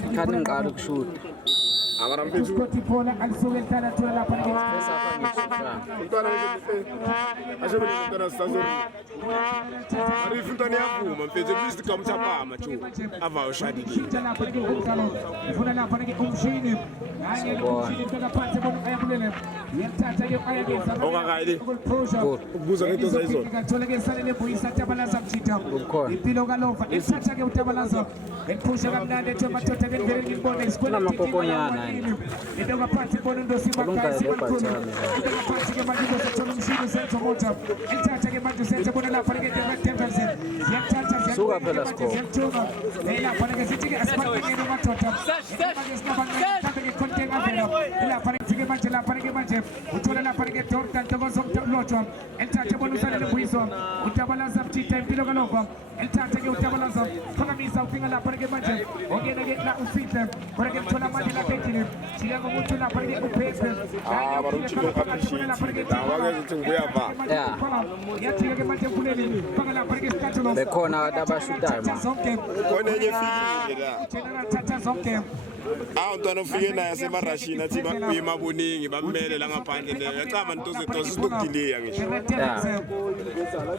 Khani ngiqala ukushuta. Uskotipona alisukela thola lapha Bese apha ngishutha. Umntwana ashobe umntwana sazori. Ari umntwana yavuma mfethu please kamthapama chu. Ava ushadile. lapha umdlalo ufuna lapha umshini kanye nomshini thola phansi ayabulele yathatha ke ayakeza Ongakayi. Ukubuza ngento zayizona. Kathola ke salele buyisa tabalaza mjita impilo kalova ethatha ke utabalaza ephusha kamnandi ethi madoda ke ngeke ngibone isikwela Namapokonyana. into ngaphansi bona ndosima kazi kakhulu into ngaphansi ke manje uzothola umshini senzo motor ethatha ke manje senze bona lapha ke Devils yathatha Suka phela score. yathuka lapha ke sithi ke asibangene madoda manje sinabangene mhlawumbe ke content avela lapha ke manje lapha ke manje uthola lapha ke Jordan Tokozomlotshwa ethatha bona usalele buyiso utabalaza mjita impilo kalova ethatha ke utabalaza phakamisa ufinga lapha ke manje ongena ke la ufihle bona ke thola manje la kekile siya ngokuthi lapha ke uphephe Baruchilo appreciate. Dawa ke ngiyava. Yeah. yathi ke manje kuleli faka lapha ke skathulo Bekhona abantu abashutayo ma. zonke Khona enye fikile la. general thatha zonke Umntwana ufike naye asemarashini athi bima buningi bamele la ngaphandle le. Ecama ntoze sidukudiliya ngisho.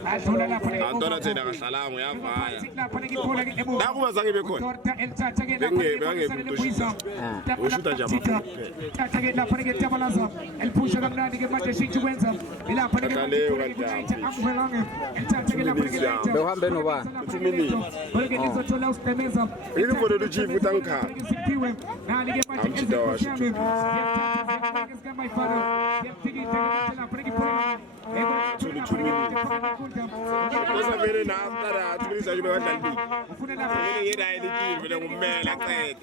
adlula lapha ke Umntwana thena kahlalanga uyavaya. lapha ke iphola ke ebu Nakuba zange bekhona. Dorta elithatha ke lapha Ushuta nje amaphupho. thatha ke lapha ke tabalaza eliphusha kamnandi ke manje shithi kwenza ilapha ke amvelanga elithatha ke lapha ke Bewuhambe nobani? 2 minutes. Porque nizothola usitemeza Yini mfolo luchifu utankha. siphiwe nani ke manje Amjidawasho. Bese vele na after that 2 minutes ajibe kadlali. Ngene yedayile team vele ngummela aqede.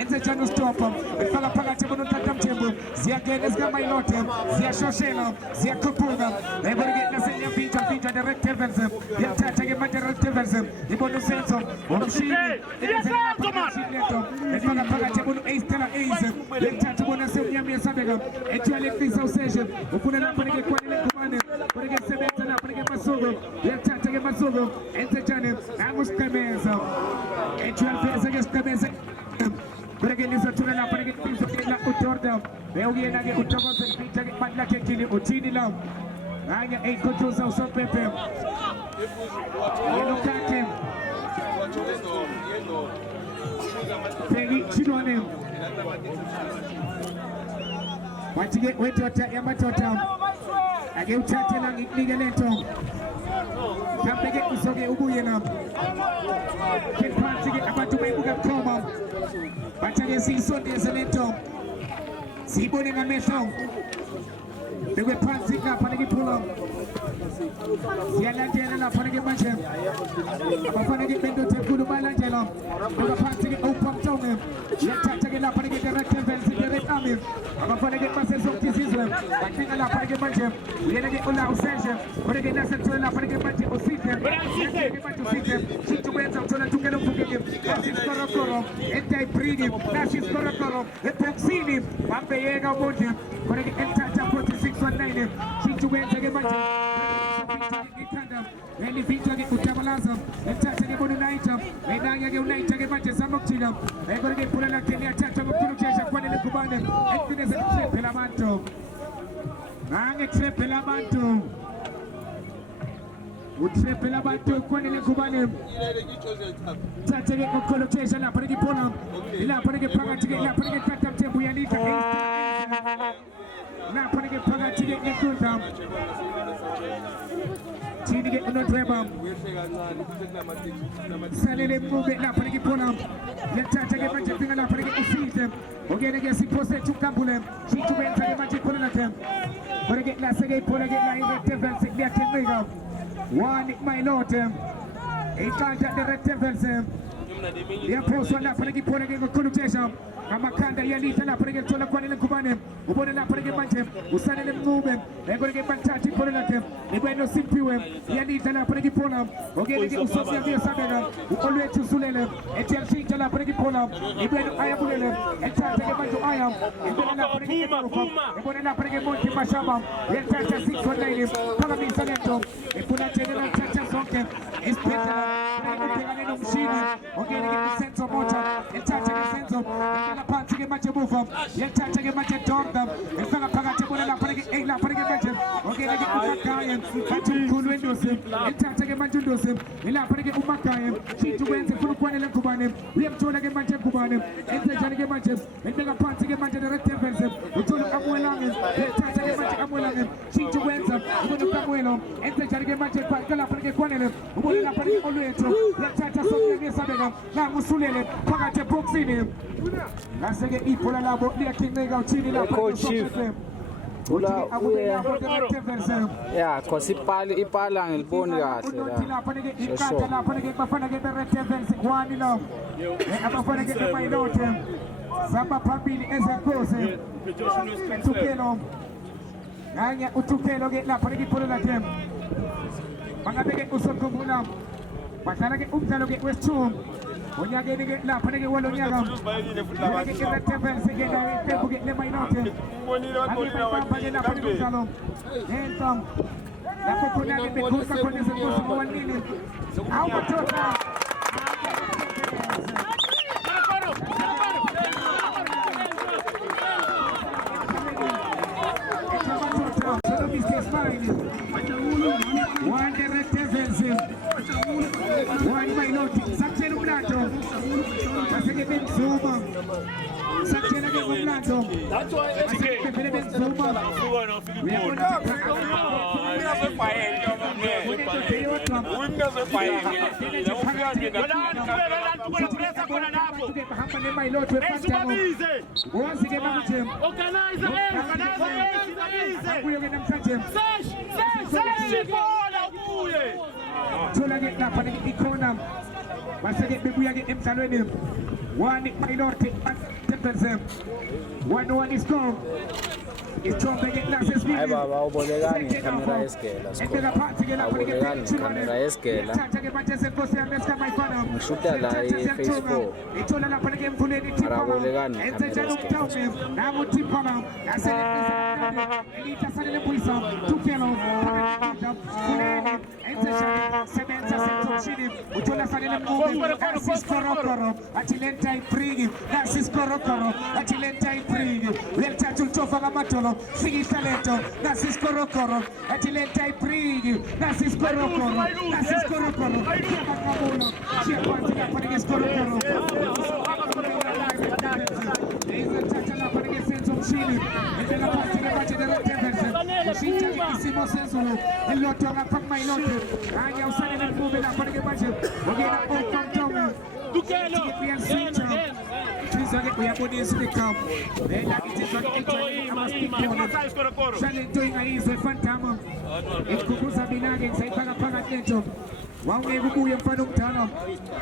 enzejani ustopa efaka phakathi bonothatha mthembu ziyangena ezikamayilode ziyashoshela ziyakhuphuka eboleke naseyaphinja the Red Devils yathatha ke manje Red Devils ibona usenzo umshini efaka phakathi bono Stella Ace yathatha bona semnyama yesabeka ethwele fisa useshe ufuna lapha ke kwanele kumane bonke sebenza lapha ke masuku yathatha ke masuku enzejani angusiqemeza ethwele fisa ke siqemeza Porque nizothola lapha ke fisa ke la uDorda uyena ke uThokoze ipitha ke bandla ke kili uthini la hanya eyikhotuza usopepe yelo kake Pegi chilwane wathi ke wetota yamatota ake uthathela ngikunike lento mhlawumbe ke usoke ubuye lapha ke phansi ke abantu beyibuka bukhoma bathi ke siyisondeze lento siyibone ngamehlo bekwe phansi lapha ke phula siyalandela lapha ke manje abafana ke bendo tekhulu balandela bekwe phansi ke uphamtonge yathatha ke lapha ke Red Devils the Red Army abafana ke basezokuzizwe bathika lapha ke manje uyena ke ola useshe kodwa ke nasethola lapha ke manje usithe ke manje usithe sithi kwenza uthola thukela ufukeke asikorokoro entayibrigi nasikorokoro epoxini bambeyeka umuntu kodwa ke enthatha 4619 sithi kwenza ke manje ikhanda elivitha ke utabalaza ethatha ke bona unaita enanya ke unaita ke manje samokujika kodwa ke iphula lakhe liyathatha ngokukhuluthesha kufanele kubane ekugcineze kuhlephela abantu angekuhlephela abantu uthlephela abantu kufanele kubane thatha ke ngokukhuluthesha lapha ke iphula ilapha ke phakathi ke lapha ke thatha mthembu yalita lapha ke phakathi ke enkundla thini ke unodreba salele mube lapha ke iphula yathatha ke manje finga lapha ke usihle ongene ke siphose tukambule sithi benza ke manje iphula lakhe kodwa ke lase ke iphula ke la Red Devils liyathengeka one my lord iqanda the Red Devils liyaphoswa lapha ke iphula ke ngokukhuluthesha amakhanda yalitha lapha ke thola kwanele kubane ubone lapha ke manje usanele mncube kodwa ke bathatha iphula lakhe ibeno simphiwe yalitha lapha ke iphula ongene ke usofiya kuyesabeka uolwethu usulele ethi yashintsha lapha ke iphula ibeno ayabulele ethatha ke manje aya ibeno lapha ke ibone lapha ke Monty Mashaba yathatha 619 phakamisa lento iphula general thatha zonke isiphetha Pagani no machine. Okay, get the sense of motor. And touch the sense of. And the parts get much move up. Yet touch get much dog them. And Fanga Pagati put a panic 8 lap panic magic. Okay, I get Umakayan. Matching cool windows him. And touch get much windows him. And la panic Umakayan. She to win the full quantity of Kubanim. We have told again much Kubanim. And the Janaka matches. And then a parts get much directive version. We told Amuelang. And touch get much Amuelang. She to win them. We will come well. And the Janaka matches. Kala panic quantity. We will not panic all the way through. Let's touch us something against Sabega. Now Musulele. Pagate books in him. Let's get equal a labo. They are King Nega Chini. Yeah, because ipalang ilbon kahle Onya ge ge la pane ge walo nyagam. Ge ge la tevel se ge da ke buge le mai note. Ani pa pa ge la pane ge salom. Entom. La ko kuna ge be kusa ko ne se ko so wanini. Au patota. One direct defensive. One by note. Sakshen Umlato. Sakshen Zuma. Sakshen Umlato. That's why it's Zuma. We are going to fight. Get la panik ikona. Basta get bibuya get emsalweni. One minority defensive. One is strong. It's strong to get last speed. Ay baba ubolekani kamera eskela. Ubolekani kamera eskela. Ngishuta la Facebook. Itola la panik mfuleni tipa. Ubolekani kamera eskela. Namu tipa na. Elita sale puisa. Tukelo. Fuleni. Sebenza sentochini utola sanele mbugi Narcis Korokoro atilenta iprigi Narcis Korokoro atilenta iprigi welta tultofa gamatolo sigi talento Narcis Korokoro atilenta iprigi Narcis Korokoro Kabula chia kwanza kapaniges Korokoro eza tachala paniges sentochini eza pasile bache de defense shinta kisimo sensolo elotonga pak my note anya usane na mbume na panige bache ogena open down Tukelo we are going to come. Then it is not doing a easy phantom. It could have been against a Pagapaga. One way we move from Tano.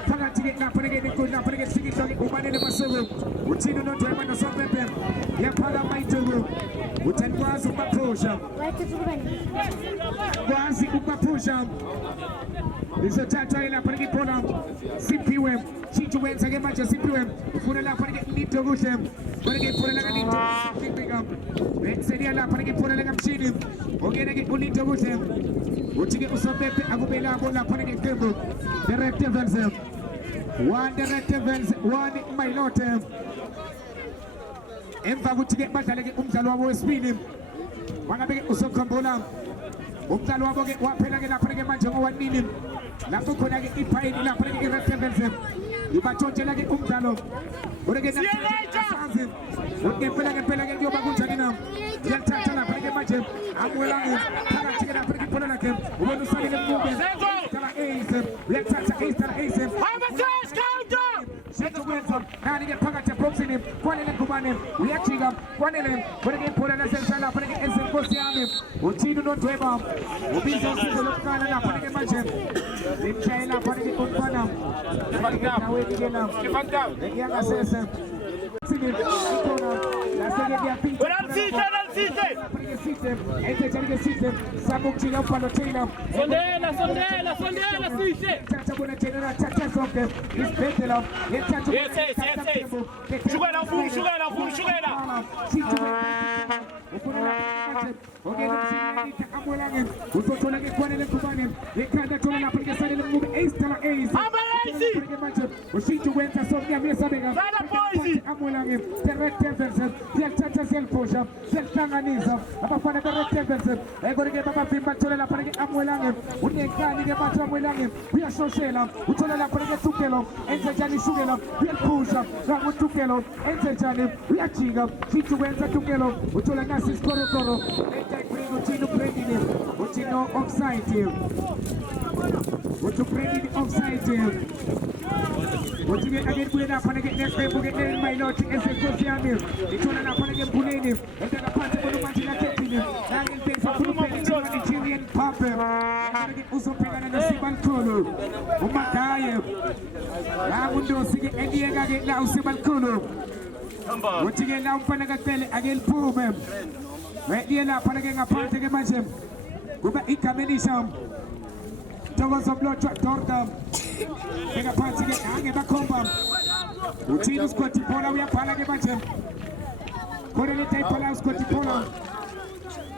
Pagati not putting it good, not putting it singing to Uman in the Masogo. Which you don't have on the song with them. Yapaga might do. Which and was Upapusha. Was Upapusha. This is a Tata in a pretty program. CPM. Chichu wins again, much as CPM. Purela Pagati need to go them. Pagati Purela need to keep up. Let's say the Pagati Purela Chini. Okay, we need to go them. Which you get to submit Agubela Bola Pagati Table. Direct defensive. One direct defensive, one minority. Emfa which get back like Umsalwa spinning. One of the Usokambola. Umsalwa get one penalty up again, much over 1 million. Napukona get it paid in a pretty defensive. You might talk like Umsalo. But again, what get Pelagan Yobagunjanina. Yan Tana, Pelagan Majim. I'm willing to get a pretty Polakan. We want to study the movement. Let's touch Ace. Set to win from Nani Pagata Brooks in him, one in the Kubanim, we actually got one in him, but again, put an essential, putting it in Posianim, Uchino no Dweba, Ubizo, Lukana, putting it much in China, putting it on Panam, putting it away again now. The young assassin. ushintsha ukwenza somnyama esabeka amulange the-red devils ziyalithatha ziyaliphusha ziyalihlanganisa abafana be-red devils kodwa-ke babavimba thole lapha-ke amulange unenkani-ke bathu amulange uyashoshela uthole lapha-ke Tukelo enze njani ishukela uyaliphusha ranguTukelo enze njani uyajika shintsha ukwenza Tukelo uthola nasi isikorokoro entayibringa uthina ubrendini uthina offside uthubredini offside uthi-ke ake buye lapha-ke neqembu-ke elimayiloti ezenkosi yami ithola lapha-ke embuleni entengaphansi bona manje lakhethini nange libhekisa khulupeni Nigerian pub ke uzobhekana noSiba Likhulu uMagaye nangundosi-ke eliyeka-ke la uSiba Likhulu uthi-ke la umfana kacele ake liphume liye lapha-ke ngaphansi-ke manje kuba igama elisha Thokoza Mlotshwa Dorda beka phansi-ke nange bakhomba uthini uScotty Phola uyabhala-ke manje khona le tayiphala uScotty Phola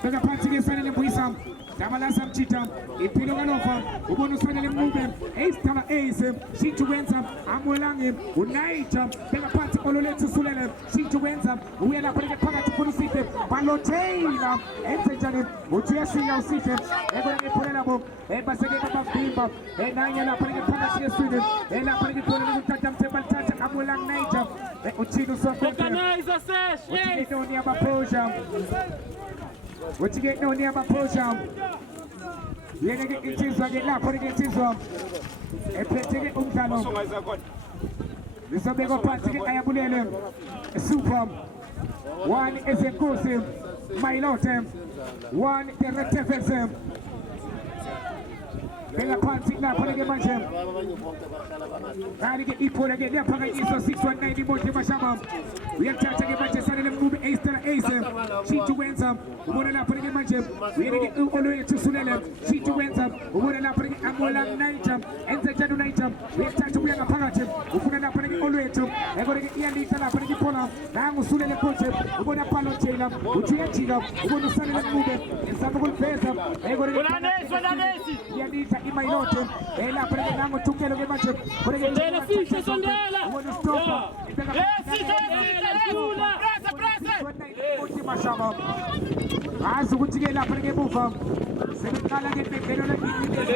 beka phansi-ke Sanele Mbuyisa Damalasa Mchita impilo kalova ubona uSanele Mncube Ace Ace shintsha ukwenza Amulange uNaija beka phansi Ololethu Sulele shintsha ukwenza uya lapha-ke phakathi khona uSihle Balotelli enze njani uthi uyashinga uSihle ekolake labo baseke babavimba nanye lapha-ke phakathi eswini lapha-ke khona uthatha Mthemba lithatha Amulange Naija uthini uthi-ke noni yabaphosha uthi-ke noni yabaphosha yena-ke insizwa-ke lapho-ke insizwa ephethe-ke umdlalo lisobekwa phansi-ke ayabulele Super 1 ezenkosi Mayilote 1 the-red devils beka phansi lapha-ke manje kanti-ke iphula-ke liyaphakanyiswa 619 Mohle Mashaba uyalithatha-ke manje Sanele Mncube Ace shintsha ukwenza ubona lapha-ke manje uyena-ke Ololethu Sulele shintsha ukwenza ubona lapha-ke Amulange Naija enze njani uNaija uyalithatha ubuya ngaphakathi ufuna lapha-ke Ololethu kodwa-ke iyalitha lapha-ke Phola nangu Sulele Koche ubona Balotelli uthi uyajika ubona uSanele Mncube ezama ukuliveza iyalitha imayilote lapha-ke nangu Tukelo-ke manje sondela ubona uStopa Mashaba azi ukuthi-ke lapha-ke emuva sebeqala-ke bebhelela emuva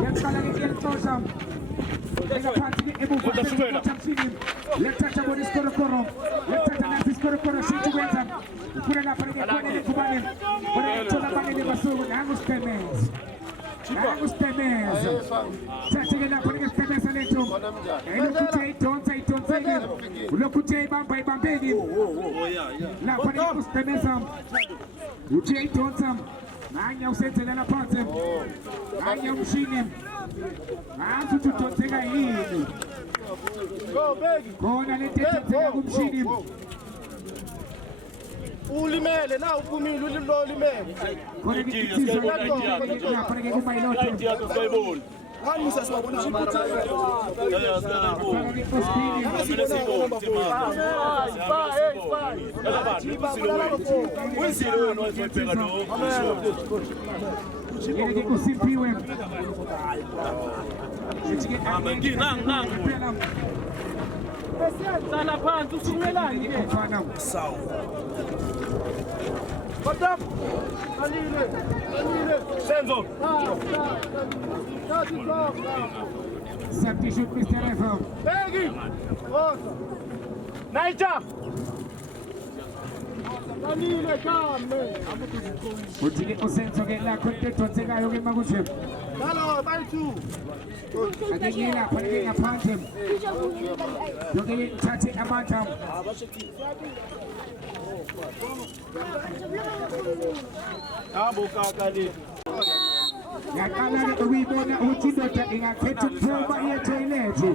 iyaqala-ke iyalixosha engaphansi-ke emuva Chamshini lethatha bona isikorokoro lethatha nasi isikorokoro shintsha ukwenza ufuna lapha-ke kwanele kubane bona ethola banele basuku nangu Stemez thathe-ke lapha-ke Stemeza lethu elokuthi idonseke ulokuthi ibambeki lapha-ke uStemeza uthi idonsa nanye usenzelela phansi nanye umshini ngazi ukuthi udonseka yini khona lento edonseka kumshini ulimele na uphumile ulimele khona ke insizwa lapha-ke kumayilote Musa siwabona usimpiwe Sala phansi usumelani-ke mfana sawa Badam Alile Senzo Substitute Mr. Refa Begi Naija Alile kame uthi-ke usenzo-ke lakho into edonsekayo-ke makushe Hello bayitu ake lapha-ke ngaphandle yoke thathe amandla Hambo kaka le yaqala-ke ukuyibona ukuthi indoda ingakhetha ukuphuma iye etoyilethi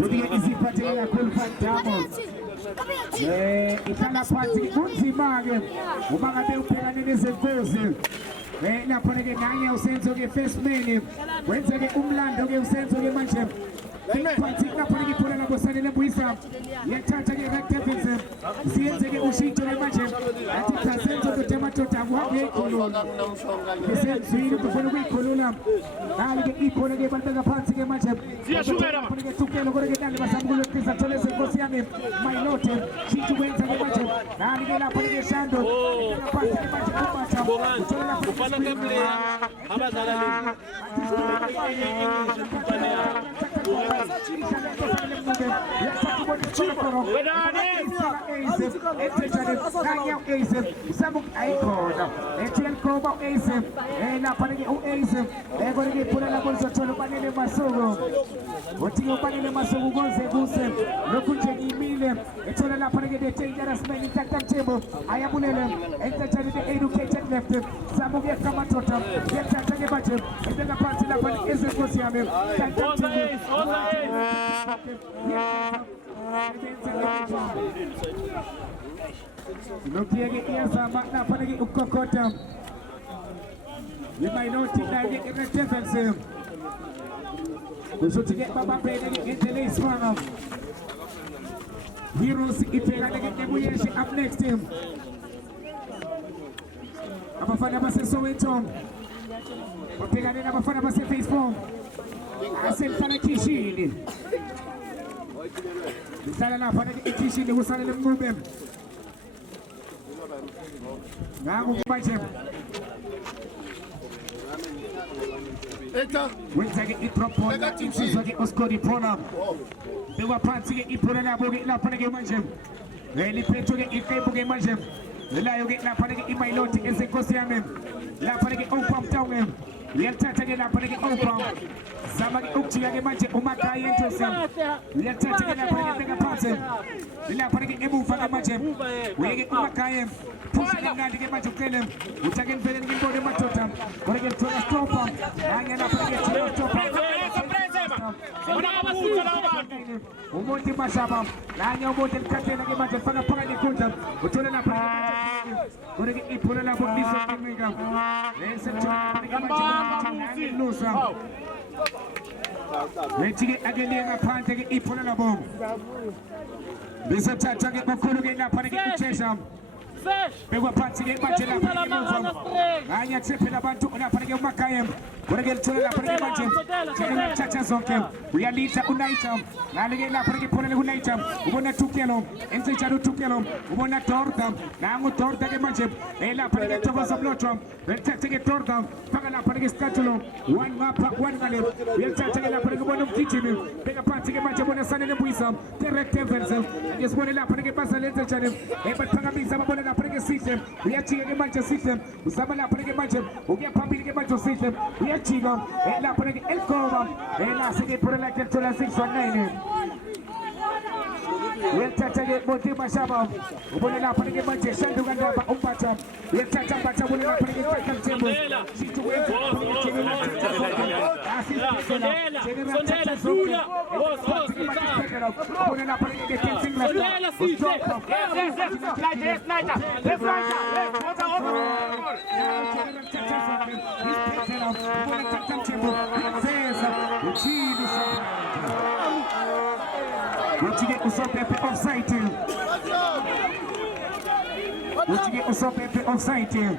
yoke iziphatheke kakhulu Van Diamond ihlala phansi kunzima-ke uma ngabe ubhekane nezenkosi lapha-ke nanye usenzo-ke first man wenzeke umlando-ke usenzo-ke manje Patrick Napoli pole la bosani le buisa. Yetata ke rectefence. Sienze ke ushinto le manje. Ati tasenzo to tema tota wabe kolo. Sisenzo kufuna kuyikhulula. Ali ke ikhona ke bantaka phansi ke manje. Siyashukela. Ke tukelo gore ke dali basambulo kisa tole senkosi yami. Mayilote shinto kwenza ke manje. Ali ke lapho ke shando. Phansi ke manje kubacha. Ufana ke play abadlala You might not think that you get defensive. We should get Baba Brady in the least one. Heroes, if you're going to get them, up next to him. I'm a fan of myself, so it's on. But they got a fan of myself, face form. I said, Fanakishi. The Salana Fanakishi, who started the movement. Now we'll fight him. When I get it proper, that is what was called the program. They were parting it for an abogue in La Panagamanjam. Really pay to get it Pagamanjam. The Lio get La Panag in my lot is a Cosiaman. La Panag Opam Town. We are taking La Panag Opam. Somebody Uchi Magic Umaka Interest. We are taking La Panag Passen. La Panag Emu Fanamajam. We get Umakayam. Pushing them down to get much of them. We take in Belgium for the Matotam. But again, to the stopper. And you're not going to get to the stopper. Umonti Mashaba. And you're going to cut in again, but for the Pine Kunta. But to the Napa. But again, you put it up with this one. There's a child. Let's get again in a pant again. You put it up. This is a target. Makuru get up and get Chesham. They were parting it, but I had tripping about to Makayam. But again, to the Chachas, we are Lisa Unaitam, Navigate Lapaki Unaitam, Ubona Tukelo, and Ticharu Tukelo, Ubona Tortam, Namu Torta Majib, Ela Pagatova of Lotram, then taking a Tortam, Pagana Pagascatulo, one map, one mallet, we are taking a Pagagon of kitchen, big a party of Majabona Sun and Wisdom, direct evidence, and just one Lapaki Passaleta channel, but Pagabis system, we are cheering a bunch of system, Usabala Pagamajem, we get pumping a bunch of system, we are Chigo, and Lapaki Elcova, and I say put elected to the 619. We'll touch again, Motima Shaba, Ubona Pagay Bunches, Sanduganda, Umpata, we'll touch up at Sabuna Pagay Table, situated what you get was up at the offside too. What you get was up at the offside too.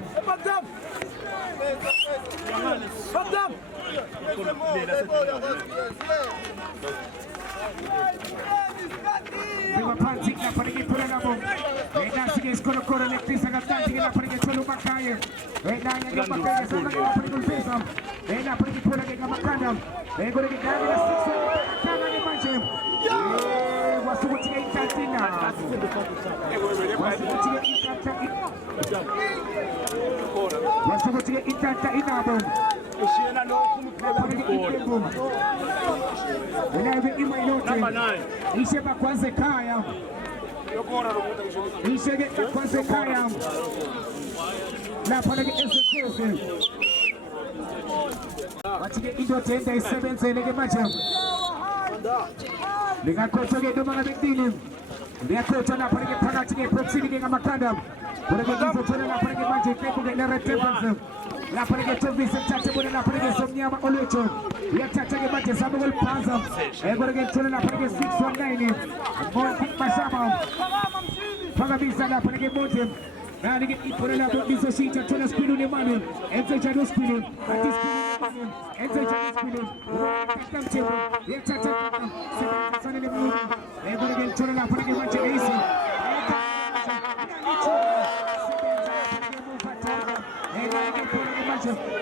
They were panting up and they put it up. Right now, she is going to correlate this and attacking up and get to Makaya. Right now, you get Makaya, so they're going to face them. They're not putting it against Makana. They're going to get down in the 6. What's the watching in Cantina? What's the watching in Cantina? Number 9. Isheba kwanze kaya. Ishege kwanze kaya. La panage esekese. Wachige indo tenda 7 selege macha. Liga kocha ge domanga bidini. Liga kocha na panage panachige proximity ga makanda. Panage gizo tena na panage macha kepo ge lere tepans. lapha ke Tovisa thathe bona lapha ke somnyama olwethu uyathatha ke manje Samuel Panza ebona ke thola lapha ke 619 Mashaba Pagabisa lapha ke Montem nani ke ipona lapha bizoshintsha thola speed unemali enze no speed enze speed tamthe uyathatha sana le mulu ebona ke thola lapha ke manje AC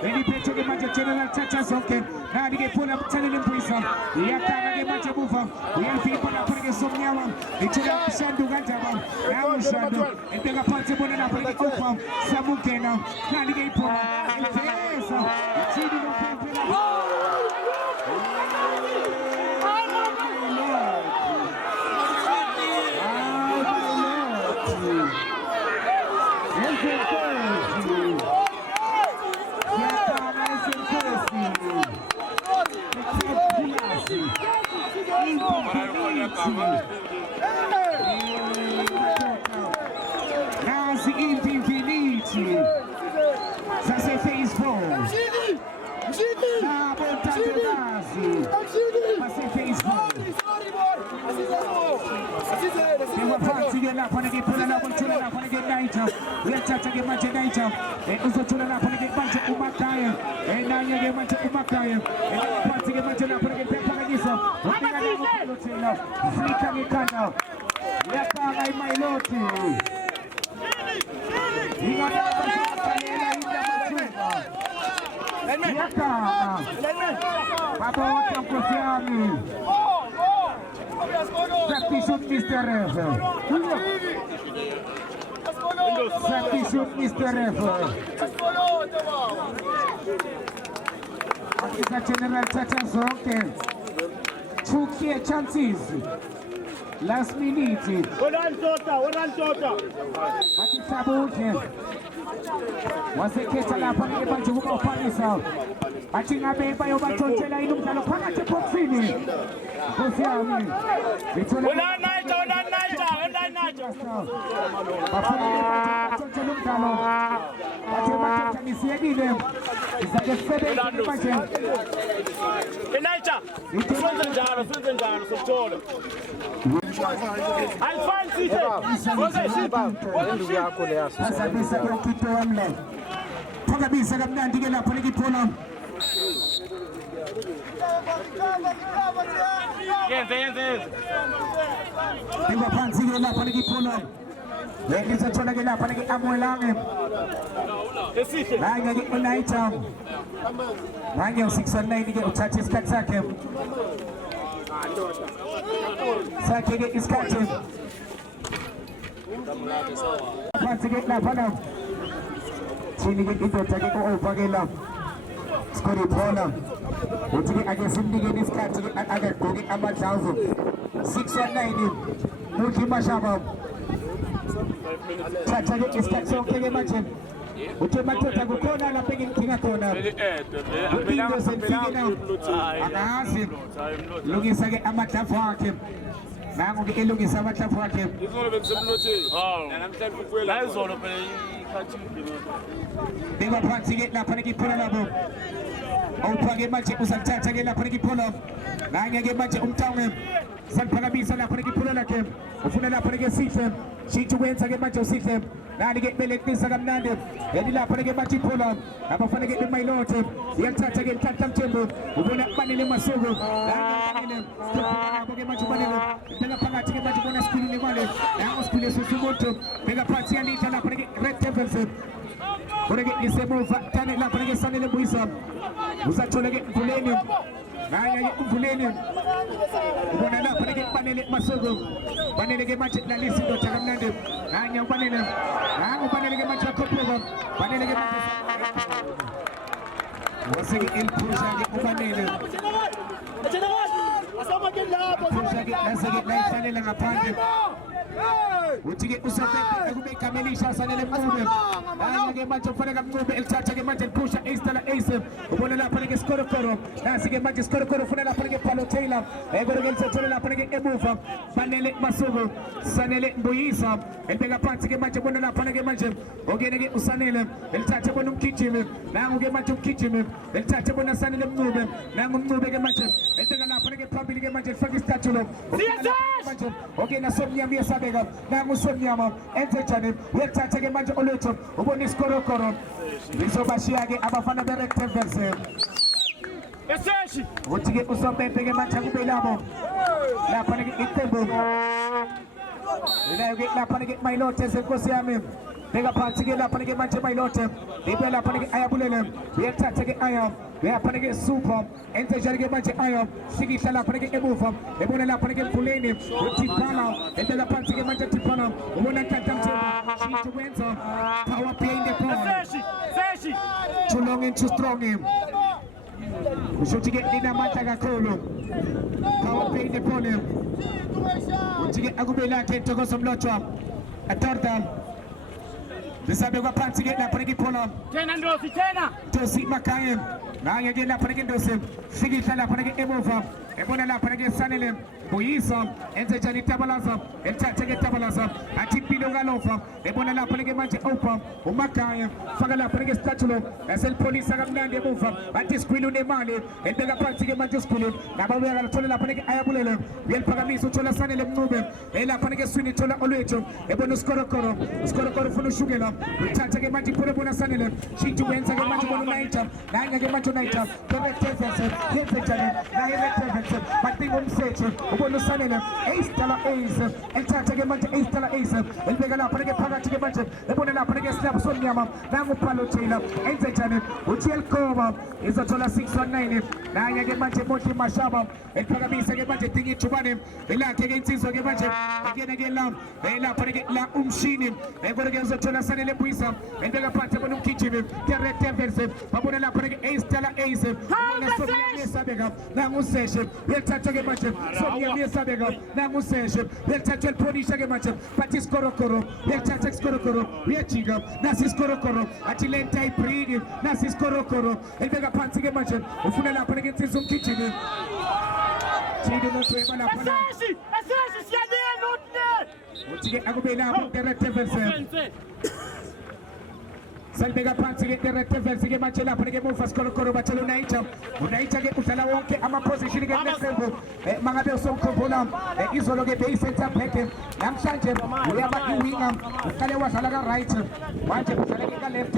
Any picture the match general touches okay. Now they pull up telling them please. We are carrying the match move. We have people that put some yawa. It's a Shandu Gantaba. Now Shandu. And they are possible enough for the open. Samukena. Now they get pull. It's Nasi infiniti. Sase phase 4. Na bontando nasi. Sase phase 4. Dewa party ge la pone ge pula la bontula la pone ge naita. Letata ge manche naita. Uso tula la pone ge manche umakaya. Nanya ge manche umakaya. Party ge manche la pone ge pepa gisa. Flika mikana. Yaka ngai mailoti. Yaka. Baba wata mkosiami. Safety shoot Mr. Ref. Safety shoot Mr. Ref. Akisa General Chacha Sonke. 2 clear chances. Last minute. One shot. Atisabuke. Waseketa la pale bantu huko panisa. Atinga beba yo bantontela inumdalo phakathi boxini. Kosiami. Ona naita. Bafuna bantontela umdalo. Bathe nisiyekile. Izake sebenza manje. Elijah. Senze njalo sokuthola. Alfansi Ndugu yako le yasa. Asabisa kwa kitu wamle. Pagabisa kamnandi ke lapho likiphola. Yenze. Ngwa phansi ke lapho likiphola. Ngisa thola ke lapho ke amwelange. Esihle. Manje ke unaita. Manje u619 ke uthatha isikhathi sakhe. Sakhe ke isikhathi. Phansi ke lapho na. Sini ke idota ke ovakela. Skori phona. Uthi ke ake simnike isikhathi ke ake goke amadlavu. 619 Muthi Mashaba. Thatha ke isikhathi sonke ke manje. Uthi madoda kukhona lapha enginkinga khona. Uphinde sefike na. Akazi. Lungisa ke amadlavu akhe. Nangu ke elungisa amadlavu akhe. Izolo bekusemlotheni. Namhlanje kufuela. La izolo phela ikhathi. Beka phansi ke lapha ngiphola labo. Awuphake manje uzathatha ke lapha ngiphola. Nanye ke manje umthawu saniphakamisa lapha ngiphola lakhe. Ufuna lapha ke sihle. Shithi kwenza ke manje usihle. Nani ke belekisa kamnandi. Yedi lapha ke manje iphola. Abafana ke emayilothe. Iyathatha ke inhlanhla mthembu. Ubona kubanele masuku. Nani ke manje kubanele. Beka phakathi ke manje bona sikhulu nemali. Nango sikhulu sesumuntu. Beka phansi yalidla lapha ke Red Devils. Boneke isemuva tane lapha ke sanele Mbuyisa. Uzathola ke mvuleni. Nanye ke mvuleni. Ubona lapha ke kubanele masuku. Banele ke manje lalisi ndoda kamnandi. Nanye ubanele. Nangu banele ke manje akhopheka. Banele ke manje. Waseke ilphusha ke ubanele. Phusha ke laseke layihlalele ngaphandle. uthi-ke usabebe ekubeka Melisha sanele mncube nanye-ke manje ufanele mncube elithatha-ke manje liphusha Stella Ace ubona lapha-ke Skorokoro nasi-ke manje Skorokoro ufuna lapha-ke Paulo Taylor kodwa-ke lizothole lapha-ke emuva Fanele Masuku Sanele Mbuyisa elibeka phansi-ke manje ubona lapha-ke manje ongene-ke uSanele elithathe bona umgijimi nangu-ke manje umgijimi elithathe bona Sanele Mncube nangu Mncube-ke manje elibeka lapha-ke phambili-ke manje lifaka isitatulo manje ongena Somnyama uyesabeka nangu Somnyama enze njani uyalithatha-ke manje olwethu ubona Iskorokoro lizobashiya-ke abafana be-Rectangles uthi-ke usobebe-ke manje kube labo lapha-ke iqembu ilayo-ke lapha-ke Mayilote zenkosi yami beka phansi-ke lapha-ke manje Mayilote ibe lapha-ke ayabulele uyathatha-ke aya uyapha-ke Super enze njani-ke manje aya sikihla lapha-ke emuva ebona lapha-ke emvuleni uTiphala ebeka phansi-ke manje Tiphala ubona Nkantamthembu shintsho kwenza power behind the ball too long and too strong usho-ke ninamandla kakhulu power behind the ball uthi-ke akube lakhe Ntokozo Mlotshwa atorda lisabekwa phansi-ke lapha-ke iphola Ndosi Makaye nanye-ke lapha-ke Ndosi fikihla lapha-ke emuva ebona lapha-ke Sanele Mbuyisa enze njani itabalaza elithathe-ke tabalaza athi impilo kalova ebona lapha-ke manje Opa uMakaye faka lapha-ke statulo yaselipholisa kamnandi emuva bathi Sigwili unemali elibeka phansi-ke manje Sigwili nababuya kalithole lapha-ke ayabulele uyaliphakamisa uthola Sanele Mncube elapha-ke eswini ithola olwethu ebona uSkorokoro ufuna ushukela uthatha-ke manje iphola ebona Sanele shintsho kwenza-ke manje ubona uNaija nanye-ke manje uNaija ke-Rectangles yenze njani naye Rectangles badinga umsethi ubona uSanele Stella Ace elithatha-ke manje Stella Ace elibeka lapha-ke phakathi-ke manje ebona lapha-ke Snap Somnyama nangu Paulo Taylor enze njani uthi Elkoma izothola 619 nanye-ke manje Monty Mashaba eliphakamisa-ke manje Dingi Jubane elakhe-ke insizwa-ke manje ekene-ke lapha-ke la umshini kodwa-ke uzothola Sanele Mbuyisa elibeka phansi ebona umgijimi ke-Rectangles babona lapha-ke Stella Ace Somnyama yesabeka nangu Seshe uyalithatha-ke manje Somnyama yesabeka nangu Seshe uyalithatha elipholisha-ke manje bathi Skorokoro uyalithatha Skorokoro uyajika nasi Skorokoro athi lenta ibridi nasi Skorokoro elibeka phansi-ke manje ufuna lapha-ke insizwa umgijimi thini nodweba lapha uthi-ke akube lapho ke-Rectangles salibeka phansi-ke ke-Rectangles-ke manje lapha-ke emuva Skorokoro bathela uNaija-ke udlala wonke ama-position-ke kuleqembu mangabe usomkhumbula izolo-ke beyi-center back namhlanje uyaba iwinga uqale wadlala ka-right manje udlala-ke ka-left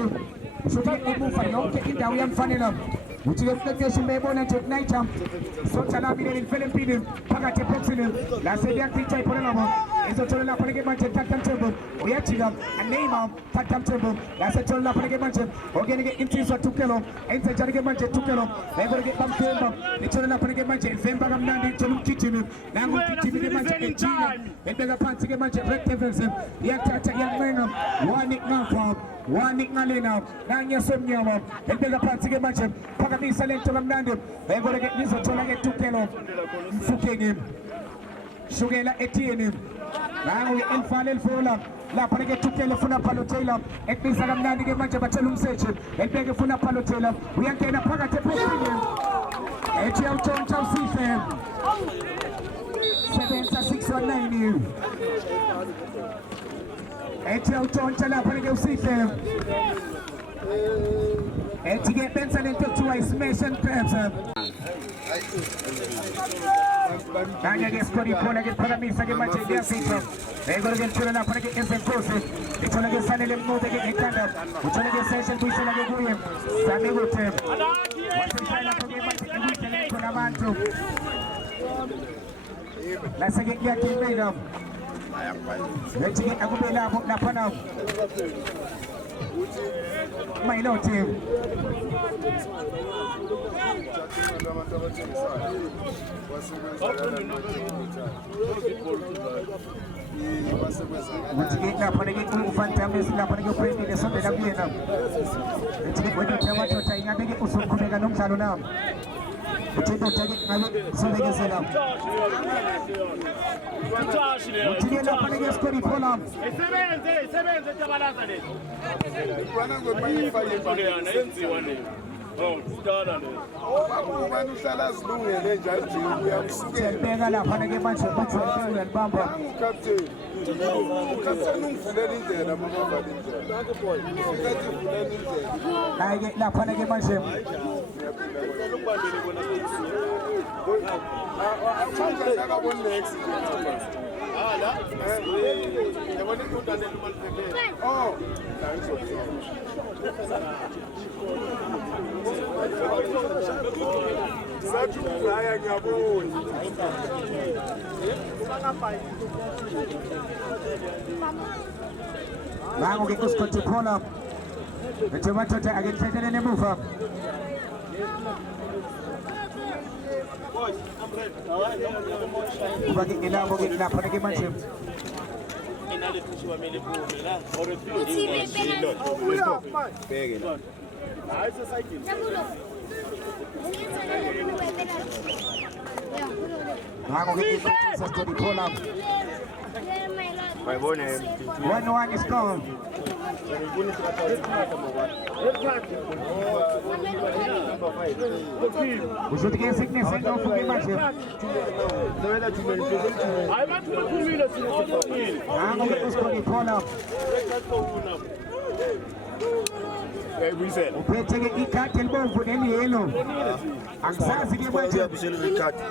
usho-ke emuva yonke indawo yamfanela uthi-ke umqeqeshi umebona nje uNaija sothalabile lifele empini phakathi eboxini laseliyachitha ibhola labo izothola lapha-ke manje Nkantamthembu uyajika Neymar Nkantamthembu lasethola lapha-ke manje ongene-ke insizwa Tukelo enze njani-ke manje Tukelo kodwa-ke bamthemba lithola lapha-ke manje Vemba kamnandi ithola umgijimi nangu umgijimi-ke manje ejika elibeka phansi-ke manje Rectangles iyathatha iyancenga wanikngalena nanye Somnyama elibeka phansi-ke manje phakamisa lento kamnandi kodwa-ke lizothola-ke Tukelo Mfukeni shukela etiyeni nangu elifana elifula lapha-ke Tukelo funa Paulo Taylor ekubisa kamnandi-ke manje bathela umsethi elibeke funa Paulo Taylor uyangena phakathi ephosini ethi yawutshontsha usihle sebenza 619 ethi yawutshontsha lapha-ke usihle ethi-ke benza lento ekuthiwa i-smash and grabs kanye-ke Skori iphola-ke phakamisa-ke manje liyazitha kodwa-ke lithola lapha-ke ezenkosi lithola-ke Sanele Mncube-ke ekhanda uthola-ke Seshe libuyisela-ke kuye sami kude wasishaya lapho-ke manje ekuyidleleni khona abantu lase-ke kuyagimeka ethi-ke akube laphana Mayilote uthi-ke lapha-ke uFantamisi lapha-ke ubrendile sondela kuyena ethi-ke wena madoda ingabe-ke uzoqhubeka nomdlalo nami Uthinta take Soleke Selam. Uthike lapha ke skori phola. Isebenze tabalaza le. Kwana ngobayifake Yenziwa le. Oh, sidala le. ubani uhlala zilungele njalo nje uyamsukela Beka lapha ke manje bathi uyalibamba. Captain ungivulela indlela mabamba indlela ngathi uvulela indlela Hayi ke lapha ke manje manje akaboni next la yabona udane lumaliphelele oh la sathi uzaya ngiyabona Nangu ke uScott Phola. Bethe bathatha akethethelene emuva. Ubake ilabo ke lapha ke manje. Nangu ke uScott Phola. 1-1 is gone. Ushuti ke sickness and off ke manje. Nangu ke uScott Phola. Uphethe ke ikhadi elibomvu neliyelo. Angisazi ke manje.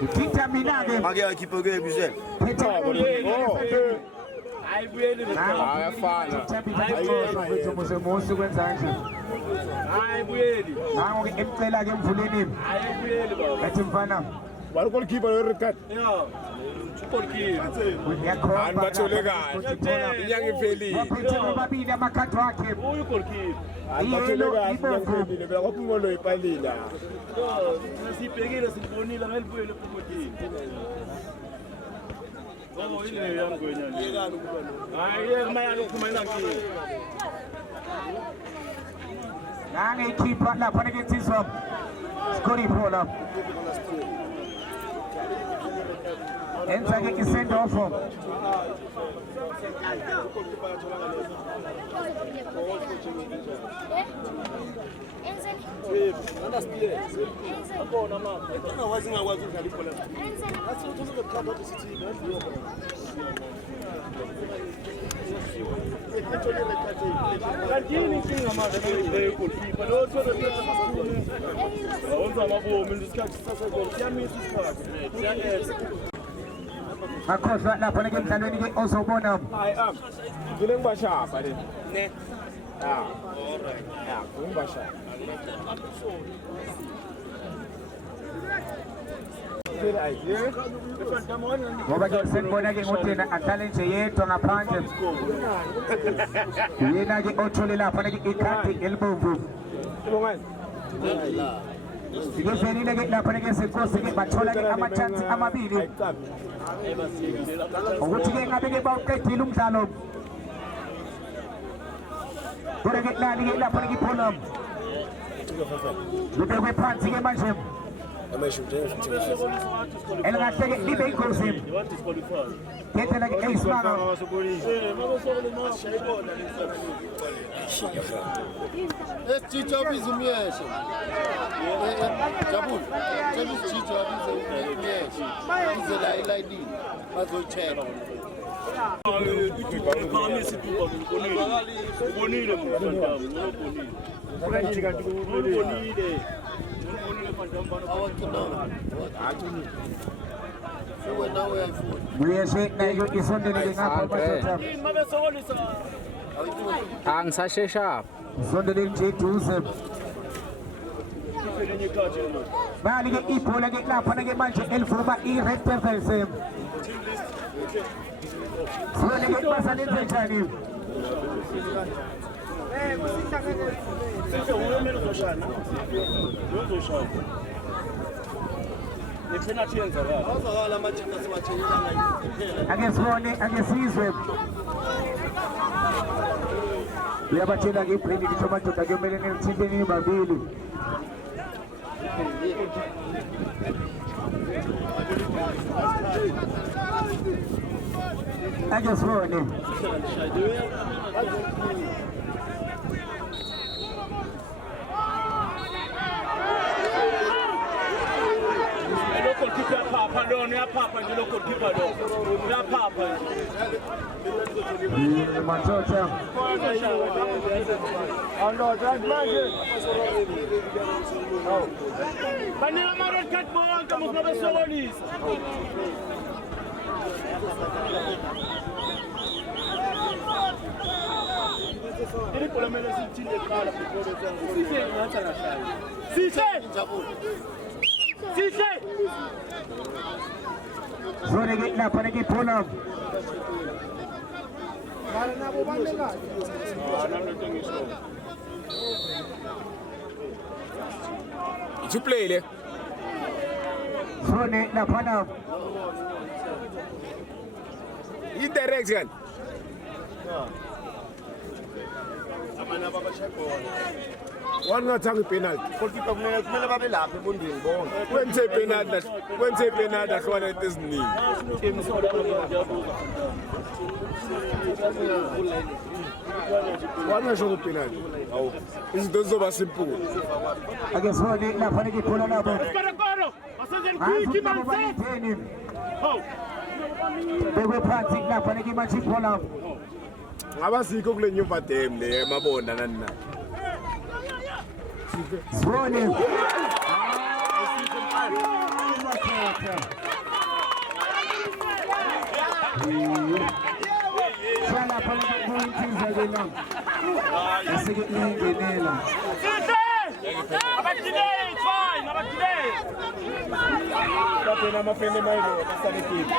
Uthinta mina ke. Make akhiphe ke ebisela. ayafana Ayibuyeli musu kwenzanje. Ayibuyeli. Nangu ke emcela ke emvuleni. Ayibuyeli baba. Ethi mfana. wari goalkeeper werekat Yeah. Uyakhomba. ani bathole kahle inyanga iphelile Waphethe bobabili amakhadi wakhe. Uyu goalkeeper. ani bathole kahle inyanga iphelile beka ngophumo ipalile Sibhekile sibonile ngelibuyele ephumotini. Oh, ile yangu yenyewe. Hayi, mayalo kumayina nkingi. Nange ikhipha lapha ke tsizwa. Skori Phola. Enza ke isend off. Kanjini inkinga manje goalkeeper. Lo thola wenza amabomu isikhathi siyamisa isikhathi. Akhohlwa lapha ke emdlalweni ke ozobona. hayi ngile ngibashapa le ne ngibashapa Ngoba ke senibona ke ngothena ahlale nje yedwa ngaphandle. Yena ke othole lapha ke ikhadi elibomvu. Ngizofanele ke lapha ke senkosi ke bathola ke ama-chance amabili. Ukuthi ke ngabe ke bawuqedile umdlalo. Kodwa ke lali ke lapha ke Phola. Libekwe phansi ke manje. Elikahle ke libe ingozi. Kethela ke Ace-Manga. Esitshitha biza umyeshe. Jabul. Tshela isitshitha biza umyeshe. Bize la elayini. Bazochela. Phamisa iduba ubonile mfandami ubonile Muyeshe nayo isondele ke ngapha madoda. Angisashesha. Isondele nje eduze. Bali ke ibhola ke lapha ke manje elivuma i-Red Devils. Sole ke pasa lenze njani? Ake sibone, ake sizwe. Uyabatshela ke ibrindi litho madoda kuyomele nilithinteni nibabili. I just heard him. Local keeper Papa down, ya Papa the local keeper down. Ya Papa. Machocha. Banela maro kat ball kamu na solis. Ele pelo menos sentiu de cara por Sise! Zone get na panagi pull up. You play there. Zone na panam. Interaction. One not a penalty. When say penalty, that's what it is need. One not show penalty. Oh, it's those of us simple. I guess Zone na panagi pull up. They were practicing na panagi machi pull up. Abasiko kule nyumba temle mabona nana. Zone. Sala panagi points again. Sige ingi nela. Tapi nama pende mailo, tasari kipi.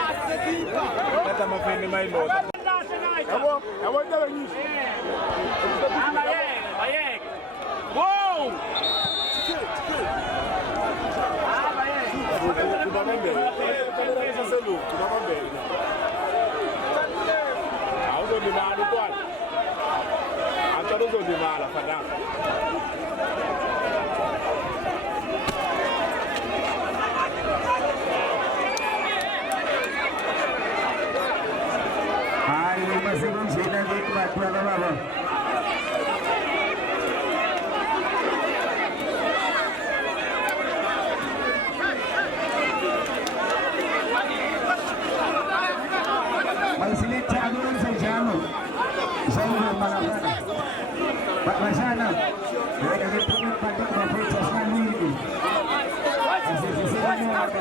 Kata mapende mailo. Abo ndio nyinyi. Bayek. Wow! Tunamwambia. Tunamwambia. Auzo ni maana kwa. Atorozo ni maana fadha. Masih bersihkan nikmat Bapak-bapak. Masih caduran sejauh. Saya mana-mana. Pak Masana. Ada di punggung patok bapak Casman ini. Masih sisanya ada